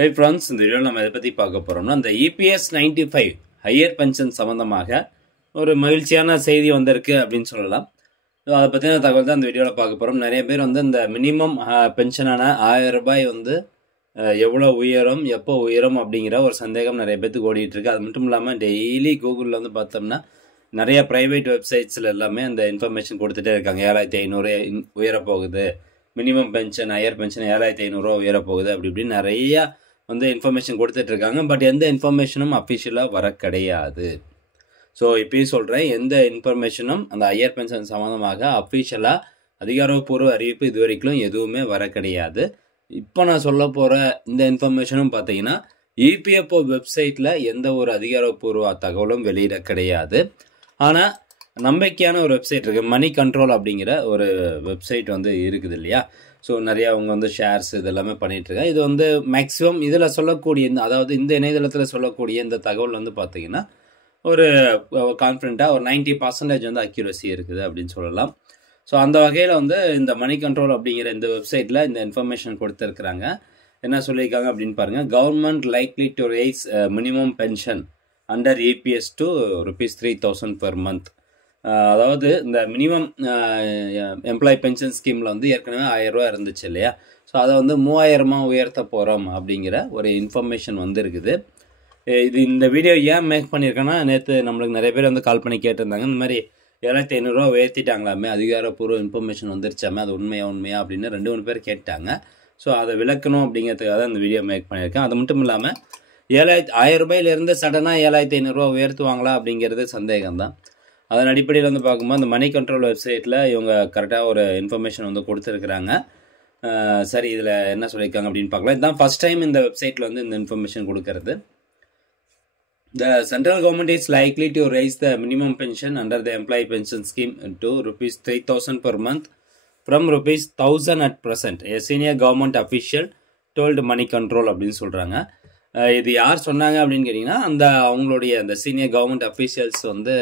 Hi friends, இந்த வீடியோவில் நம்ம இதை பற்றி பார்க்க போகிறோம்னா இந்த EPS 95 ஹையர் பென்ஷன் சம்மந்தமாக ஒரு மகிழ்ச்சியான செய்தி வந்திருக்கு அப்படின்னு சொல்லலாம். ஸோ அதை பற்றின தகவல் தான் இந்த வீடியோவில் பார்க்க போகிறோம். நிறைய பேர் வந்து இந்த மினிமம் பென்ஷனான 1000 ரூபாய் வந்து எவ்வளோ உயரும், எப்போ உயரும் அப்படிங்கிற ஒரு சந்தேகம் நிறைய பேருக்கு ஓடிட்டு இருக்கு. அது மட்டும் இல்லாமல் டெய்லி கூகுளில் வந்து பார்த்தோம்னா நிறைய ப்ரைவேட் வெப்சைட்ஸில் எல்லாமே அந்த இன்ஃபர்மேஷன் கொடுத்துட்டே இருக்காங்க. 7500 உயரப்போகுது, மினிமம் பென்ஷன் ஹையர் பென்ஷன் 7500 உயரப்போகுது, அப்படி இப்படின்னு நிறையா வந்து இன்ஃபர்மேஷன் கொடுத்துட்டு இருக்காங்க. பட் எந்த இன்ஃபர்மேஷனும் அஃபிஷியலாக வர கிடையாது. ஸோ இப்பயும் சொல்கிறேன், எந்த இன்ஃபர்மேஷனும் அந்த ஹையர் பென்ஷன் சம்மந்தமாக அஃபிஷியலாக அதிகாரப்பூர்வ அறிவிப்பு இது வரைக்கும் எதுவுமே வர கிடையாது. இப்போ நான் சொல்ல போகிற இந்த இன்ஃபர்மேஷனும் பார்த்தீங்கன்னா EPFO வெப்சைட்டில் எந்த ஒரு அதிகாரப்பூர்வ தகவலும் வெளியிட கிடையாது. ஆனால் நம்பிக்கையான ஒரு வெப்சைட் இருக்குது, மணி கண்ட்ரோல் அப்படிங்கிற ஒரு வெப்சைட் வந்து இருக்குது இல்லையா. ஸோ நிறையா அவங்க வந்து ஷேர்ஸ் இதெல்லாமே பண்ணிகிட்ருக்காங்க. இது வந்து மேக்ஸிமம் இதில் சொல்லக்கூடிய அதாவது இந்த இணையதளத்தில் சொல்லக்கூடிய இந்த தகவல் வந்து பார்த்திங்கன்னா ஒரு கான்ஃபிடென்ட்டாக ஒரு 90% வந்து அக்யூரசி இருக்குது அப்படின்னு சொல்லலாம். ஸோ அந்த வகையில் வந்து இந்த மணி கண்ட்ரோல் அப்படிங்கிற இந்த வெப்சைட்டில் இந்த இன்ஃபர்மேஷன் கொடுத்துருக்குறாங்க. என்ன சொல்லியிருக்காங்க அப்படின்னு பாருங்கள். Government likely to rice minimum pension under EPS to ₹3,000 per month. அதாவது இந்த மினிமம் எம்ப்ளாயி பென்ஷன் ஸ்கீமில் வந்து ஏற்கனவே 1000 ரூபா இருந்துச்சு இல்லையா. ஸோ அதை வந்து 3000 உயர்த்த போகிறோம் அப்படிங்கிற ஒரு இன்ஃபர்மேஷன் வந்து இருக்குது. இது இந்த வீடியோ ஏன் மேக் பண்ணியிருக்கேன்னா, நேற்று நம்மளுக்கு நிறைய பேர் வந்து கால் பண்ணி கேட்டிருந்தாங்க, இந்த மாதிரி 7500 உயர்த்திட்டாங்களாமே, அதிகாரப்பூர்வ இன்ஃபர்மேஷன் வந்துருச்சாமே, அது உண்மையா அப்படின்னு 2-3 பேர் கேட்டாங்க. ஸோ அதை விளக்கணும் அப்படிங்கிறதுக்காக தான் இந்த வீடியோ மேக் பண்ணியிருக்கேன். அது மட்டும் இல்லாமல் 1000 ரூபாயிலிருந்து சடனாக 7500 உயர்த்துவாங்களா அப்படிங்கிறது சந்தேகம் தான். அதன் அடிப்படையில் வந்து பார்க்கும்போது அந்த மணி கண்ட்ரோல் வெப்சைட்டில் இவங்க கரெக்டாக ஒரு இன்ஃபர்மேஷன் வந்து கொடுத்துருக்குறாங்க. சரி, இதில் என்ன சொல்லியிருக்காங்க அப்படின்னு பார்க்கலாம். இதுதான் ஃபஸ்ட் டைம் இந்த வெப்சைட்டில் வந்து இந்த இன்ஃபர்மேஷன் கொடுக்கறது. The central government is likely to raise the minimum pension under the employee pension scheme to ₹3,000 per month from ₹1,000 at present. A senior government official told Money Control அப்படின்னு சொல்கிறாங்க. இது யார் சொன்னாங்க அப்படின்னு கேட்டிங்கன்னா, அவங்களுடைய அந்த சீனியர் கவர்மெண்ட் அஃபீஷியல்ஸ் வந்து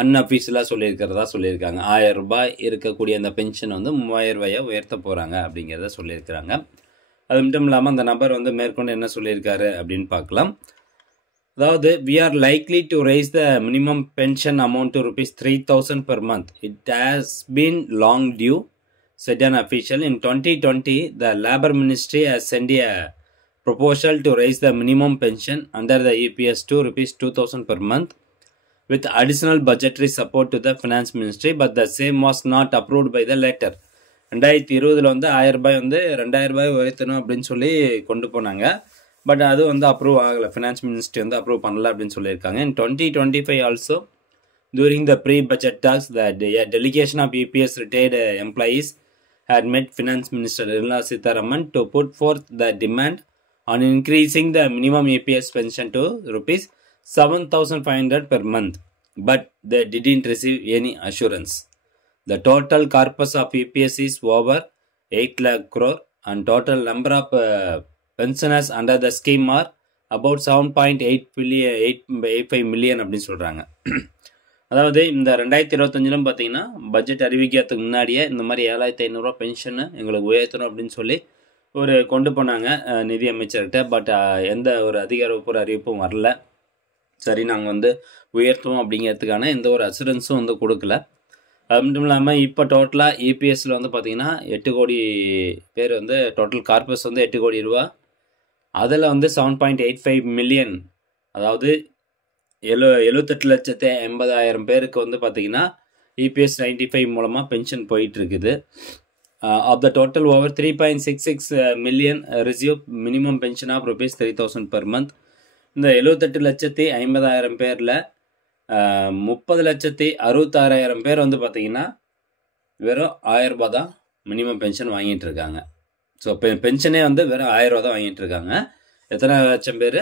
அன்அஃபீஷியலாக சொல்லியிருக்காங்க. 1000 ரூபாய் இருக்கக்கூடிய அந்த பென்ஷன் வந்து 3000 ரூபாயை உயர்த்த போகிறாங்க அப்படிங்கிறத சொல்லியிருக்கிறாங்க. அது மட்டும் இல்லாமல் அந்த நபர் வந்து மேற்கொண்டு என்ன சொல்லியிருக்காரு அப்படின்னு பார்க்கலாம். அதாவது, we are likely to raise the minimum pension amount to ₹3,000 per month. It has been long due, said an official. In 2020, the Labour Ministry has sent a proposal to raise the minimum pension under the EPS to ₹2,000 per month with additional budgetary support to the Finance Ministry, but the same was not approved by the latter. 2020 வந்து 1000 ரூபாய் வந்து 2000 ரூபாய் உயர்த்தணும் அப்படின்னு சொல்லி கொண்டு போனாங்க. But அது வந்து அப்ரூவ் ஆகலை, ஃபினான்ஸ் மினிஸ்ட்ரி வந்து அப்ரூவ் பண்ணலை அப்படின்னு சொல்லியிருக்காங்க. In 2025 also, during the pre-budget talks, the delegation of EPS retired employees had met Finance Minister Nirmala Sitharaman to put forth the demand on increasing the minimum EPS pension to ₹7,500 per month, but they didn't receive any assurance. The total corpus of EPS is over 8 lakh crore and total number of pensioners under the scheme are about 7.85 million அப்படின்னு சொல்கிறாங்க. அதாவது இந்த 2025 பார்த்தீங்கன்னா budget அறிவிக்கிறதுக்கு முன்னாடியே இந்த மாதிரி 7500 pension எங்களுக்கு உயர்த்தணும் அப்படின்னு சொல்லி ஒரு கொண்டு போனாங்க நிதி அமைச்சர்கிட்ட. பட் எந்த ஒரு அதிகாரப்பூர்வ அறிவிப்பும் வரல. சரி, நாங்கள் வந்து உயர்த்துவோம் அப்படிங்கிறதுக்கான எந்த ஒரு அசூரன்ஸும் வந்து கொடுக்கல. அது மட்டும் இல்லாமல் இப்போ டோட்டலாக EPSல வந்து பார்த்திங்கன்னா 8 கோடி பேர் வந்து டோட்டல் கார்பஸ் வந்து 8 கோடி ரூபா. அதில் வந்து 7.85 மில்லியன், அதாவது 78,80,000 பேருக்கு வந்து பார்த்திங்கன்னா EPS 95 மூலமாக பென்ஷன் போயிட்டுருக்குது. Of the total over 3.66 million receive minimum pension of ₹3,000 per month. இந்த 78,50,000 பேரில் 30,66,000 பேர் வந்து பார்த்திங்கன்னா வெறும் 1000 ரூபா தான் மினிமம் பென்ஷன் வாங்கிட்டு இருக்காங்க. ஸோ பென்ஷனே வந்து வெறும் 1000 ரூபா தான் வாங்கிட்டு இருக்காங்க. எத்தனை லட்சம் பேர்?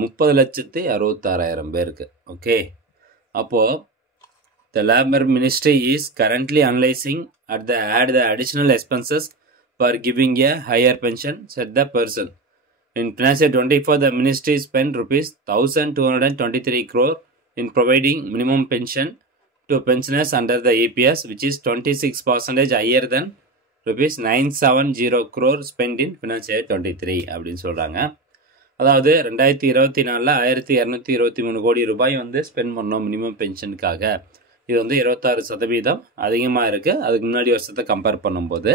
30,66,000 பேருக்கு. ஓகே, அப்போது the Labour Ministry is currently analyzing at the additional expenses for giving a higher pension, said the person. In financial 24, the ministry spent ₹1,223 crore in providing minimum pension to pensioners under the EPS, which is 26% higher than ₹970 crore spent in financial year 23 அப்படின்னு சொல்கிறாங்க. அதாவது 2024 1223 கோடி ரூபாய் வந்து spend பண்ணோம் minimum பென்ஷனுக்காக. இது வந்து 26% அதிகமாக இருக்குது அதுக்கு முன்னாடி வருஷத்தை கம்பேர் பண்ணும்போது.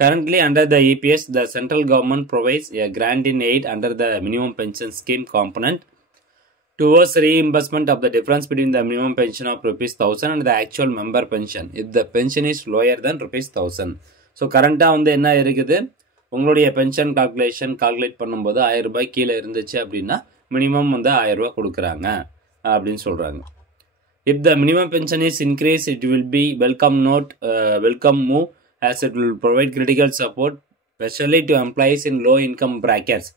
Currently under the EPS, the central government provides a grant in aid under the minimum pension scheme component towards reimbursement of the difference between the minimum pension of ₹1000 and the actual member pension if the pension is lower than ₹1000. So கரண்ட்டாக வந்து என்ன இருக்குது, உங்களுடைய pension calculate பண்ணும்போது ₹1000 கீழே இருந்துச்சு அப்படின்னா minimum வந்து ₹1000 கொடுக்குறாங்க அப்படின்னு சொல்கிறாங்க. If the minimum pension is increased, it will be welcome move as it will provide critical support especially to employees in low income brackets.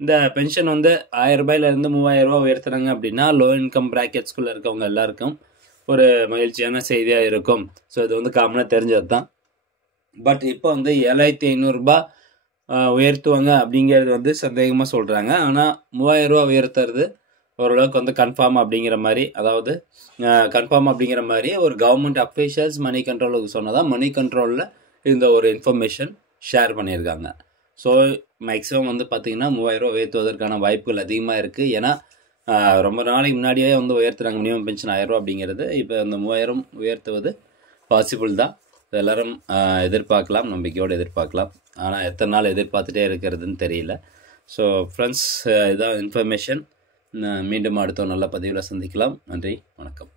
இந்த பென்ஷன் வந்து ₹1000 ₹3000 உயர்த்துறாங்க அப்படின்னா லோ இன்கம் ப்ராக்கெட்ஸ்குள்ளே இருக்கவங்க எல்லாருக்கும் ஒரு மகிழ்ச்சியான செய்தியாக இருக்கும். ஸோ இது வந்து காமனாக தெரிஞ்சது தான். பட் இப்போ வந்து ₹7500 உயர்த்துவாங்க அப்படிங்கிறது வந்து சந்தேகமாக சொல்கிறாங்க. ஆனால் ₹3000 உயர்த்துறது ஓரளவுக்கு வந்து கன்ஃபார்ம் அப்படிங்கிற மாதிரி, அதாவது கன்ஃபார்ம் அப்படிங்கிற மாதிரி ஒரு கவர்மெண்ட் அஃபீஷியல்ஸ் மணி கண்ட்ரோலுக்கு சொன்னதான் மணி கண்ட்ரோலில் இந்த ஒரு இன்ஃபர்மேஷன் ஷேர் பண்ணியிருக்காங்க. ஸோ மேக்ஸிமம் வந்து பார்த்திங்கன்னா ₹3000 உயர்த்துவதற்கான வாய்ப்புகள் அதிகமாக இருக்குது. ஏன்னா ரொம்ப நாளைக்கு முன்னாடியே வந்து உயர்த்துறாங்க மினிமம் பென்ஷன் ₹1000 அப்படிங்கிறது. இப்போ அந்த 3000 உயர்த்துவது பாசிபிள் தான். எல்லோரும் எதிர்பார்க்கலாம், நம்பிக்கையோடு எதிர்பார்க்கலாம். ஆனால் எத்தனை நாள் எதிர்பார்த்துட்டே இருக்கிறதுன்னு தெரியல. ஸோ ஃப்ரெண்ட்ஸ், இதான் இன்ஃபர்மேஷன். மீண்டும் அடுத்த நல்ல பதிவில் சந்திக்கலாம். நன்றி, வணக்கம்.